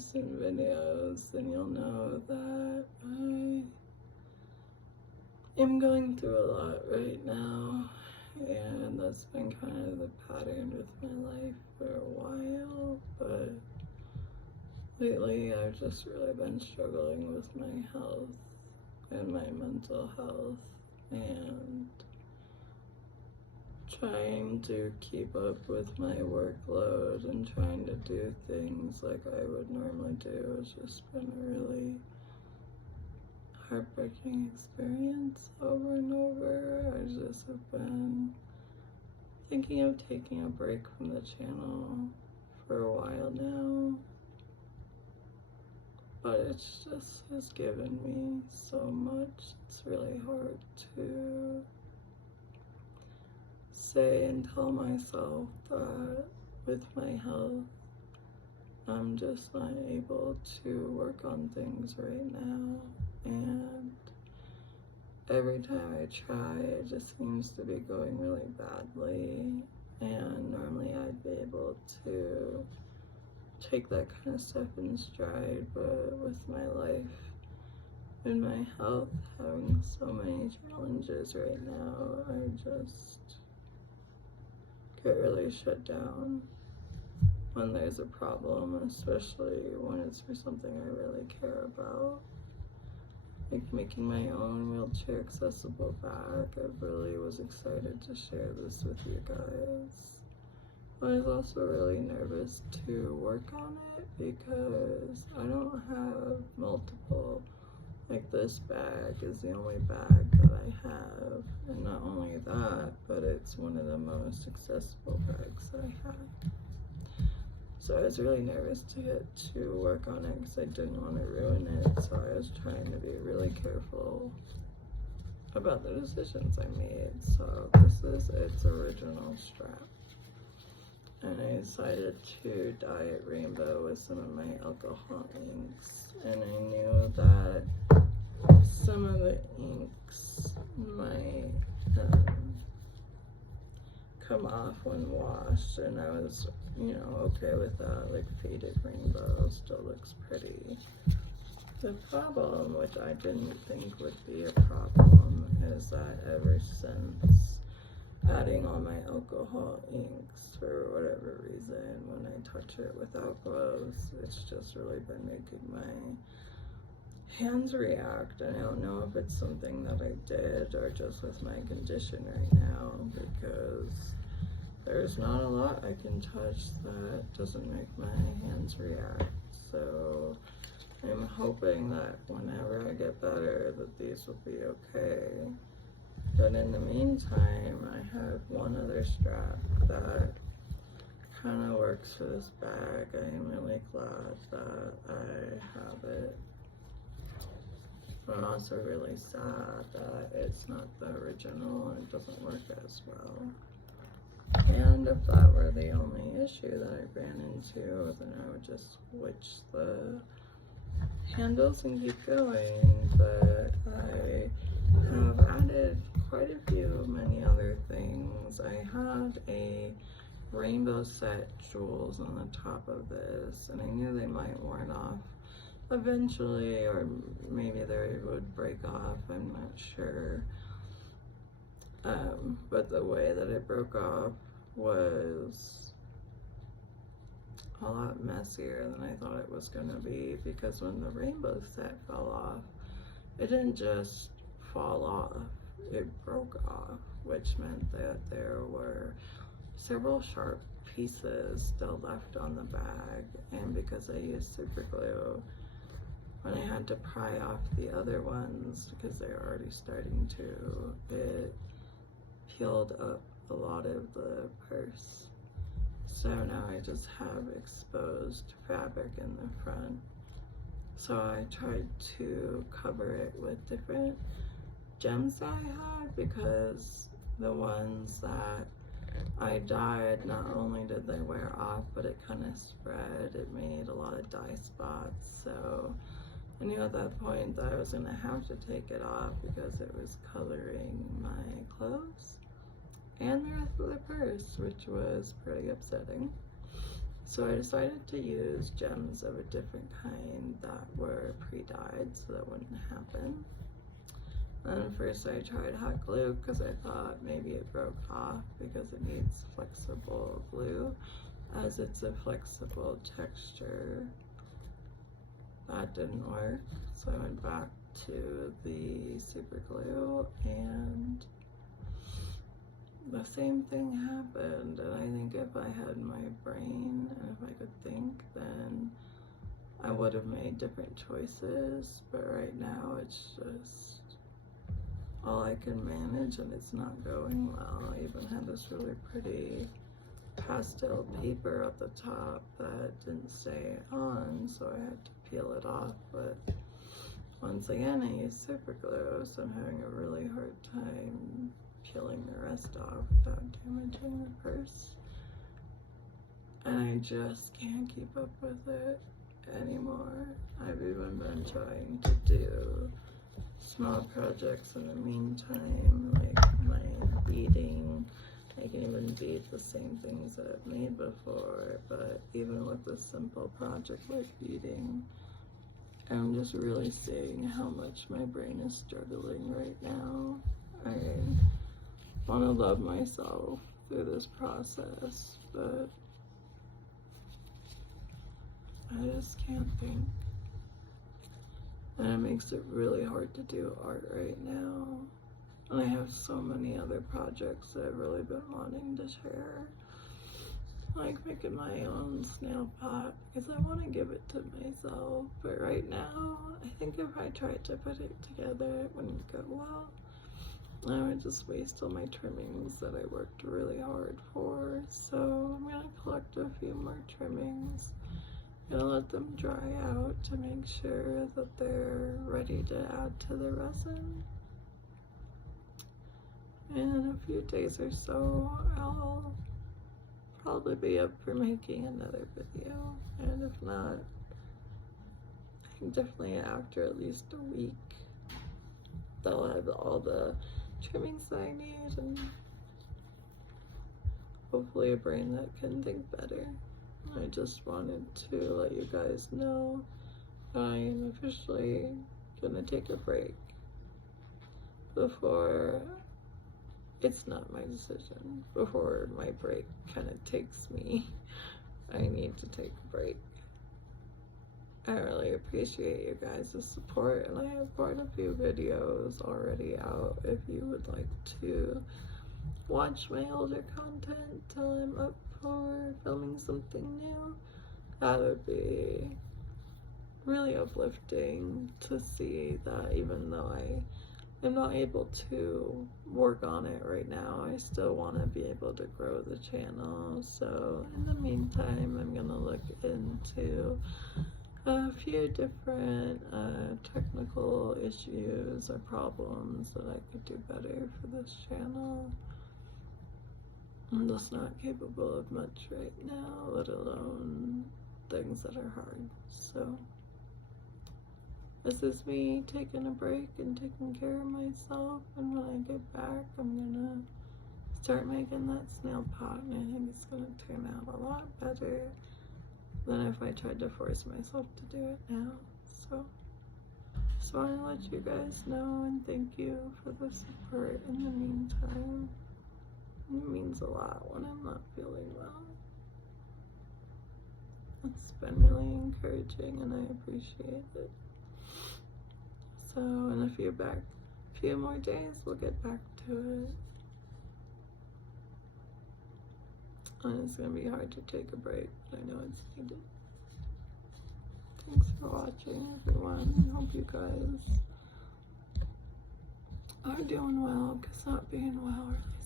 recent videos, then you'll know that I am going through a lot right now, and that's been kind of the pattern with my life for a while, but lately I've just really been struggling with my health and my mental health, and trying to keep up with my workload and trying to do things like I would normally do has just been a really heartbreaking experience over and over. I just have been thinking of taking a break from the channel for a while now, but it's just has given me so much. It's really hard to say and tell myself that with my health, I'm just not able to work on things right now, and every time I try, it just seems to be going really badly, and normally I'd be able to take that kind of stuff in stride, but with my life and my health having so many challenges right now, I just get really shut down when there's a problem, especially when it's for something I really care about, like making my own wheelchair accessible bag. I really was excited to share this with you guys. I was also really nervous to work on it because I don't have multiple. Like, this bag is the only bag that I have, and not only that, but it's one of the most accessible bags that I have. So I was really nervous to get to work on it because I didn't want to ruin it, so I was trying to be really careful about the decisions I made. So this is its original strap, and I decided to dye it rainbow with some of my alcohol inks, and I knew that some of the inks might come off when washed, and I was, okay with that. Like, faded rainbow still looks pretty. The problem, which I didn't think would be a problem, is that ever since adding all my alcohol inks, for whatever reason, when I touch it without gloves, it's just really been making my hands react. And I don't know if it's something that I did or just with my condition right now, because there's not a lot I can touch that doesn't make my hands react. So I'm hoping that whenever I get better that these will be okay. But in the meantime, I have one other strap that kind of works for this bag. I am really glad that I have it. I'm also really sad that it's not the original and it doesn't work as well. And if that were the only issue that I ran into, then I would just switch the handles and keep going. But I have added quite a few of many other things. I had a rainbow set jewels on the top of this, and I knew they might wear off eventually, or maybe they would break off, I'm not sure. But the way that it broke off was a lot messier than I thought it was gonna be, because when the rainbow set fell off, it didn't just fall off, it broke off, which meant that there were several sharp pieces still left on the bag. And because I used super glue, when I had to pry off the other ones, because they were already starting to, it peeled up a lot of the purse. So now I just have exposed fabric in the front. So I tried to cover it with different gems that I had, because the ones that I dyed, not only did they wear off, but it kind of spread. It made a lot of dye spots. So I knew at that point that I was going to have to take it off because it was coloring my clothes and the rest of the purse, which was pretty upsetting. So I decided to use gems of a different kind that were pre-dyed so that wouldn't happen. And first I tried hot glue because I thought maybe it broke off because it needs flexible glue as it's a flexible texture. That didn't work, so I went back to the super glue and the same thing happened. And I think if I had my brain and if I could think, then I would have made different choices, but right now it's just all I can manage and it's not going well. I even had this really pretty pastel paper at the top that didn't stay on, so I had to peel it off, but once again I used super glue, so I'm having a really hard time peeling the rest off without damaging the purse. And I just can't keep up with it anymore. I've even been trying to do small projects in the meantime, like my beading. I can even bead the same things that I've made before, but even with a simple project like beading, I'm just really seeing how much my brain is struggling right now. I want to love myself through this process, but I just can't think. And it makes it really hard to do art right now. And I have so many other projects that I've really been wanting to share. Like making my own snail pot because I want to give it to myself. But right now, I think if I tried to put it together, it wouldn't go well. I would just waste all my trimmings that I worked really hard for. So I'm gonna collect a few more trimmings. Gonna let them dry out to make sure that they're ready to add to the resin. In a few days or so, I'll probably be up for making another video. And if not, I think definitely after at least a week, they'll have all the trimmings that I need and hopefully a brain that can think better. I just wanted to let you guys know I am officially gonna take a break before it's not my decision, before my break kind of takes me. I need to take a break. I really appreciate you guys' support, and I have quite a few videos already out if you would like to watch my older content till I'm up for filming something new. That would be really uplifting to see that even though I'm not able to work on it right now, I still want to be able to grow the channel. So in the meantime, I'm gonna look into a few different technical issues or problems that I could do better for this channel. I'm just not capable of much right now, let alone things that are hard. So this is me taking a break and taking care of myself, and when I get back, I'm gonna start making that snail pot, and I think it's gonna turn out a lot better than if I tried to force myself to do it now. So just want to let you guys know and thank you for the support in the meantime. It means a lot when I'm not feeling well. It's been really encouraging and I appreciate it. So in a few more days, we'll get back to it. And it's gonna be hard to take a break, but I know it's needed. Thanks for watching, everyone. I hope you guys are doing well, because not being well really